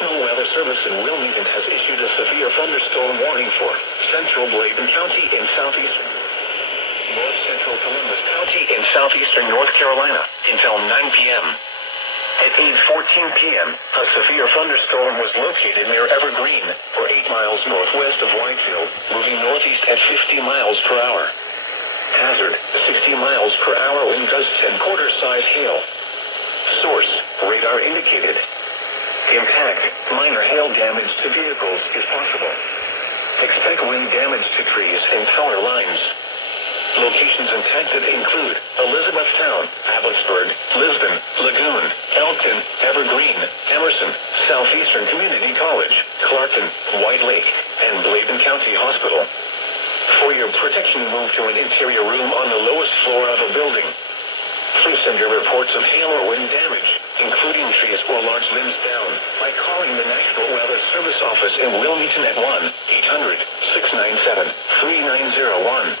National Weather Service in Wilmington has issued a severe thunderstorm warning for central Bladen County in southeastern north central Columbus County in southeastern North Carolina until 9 p.m. At 8:14 p.m., a severe thunderstorm was located near Evergreen, or 8 miles northwest of Whitefield, moving northeast at 50 miles per hour. Hazard, 60 miles per hour wind gusts and quarter-size hail. Source, radar indicated. Impact, minor hail damage to vehicles is possible. Expect wind damage to trees and power lines. Locations impacted include Elizabethtown, Abbotsford, Lisbon, Lagoon, Elkton, Evergreen, Emerson, Southeastern Community College, Clarkton, White Lake, and Bladen County Hospital. For your protection, move to an interior room on the lowest floor of a building. Please send your reports of hail or wind damage, including trees or large limbs down, by calling the National Weather Service office in Wilmington at 1-800-697-3901.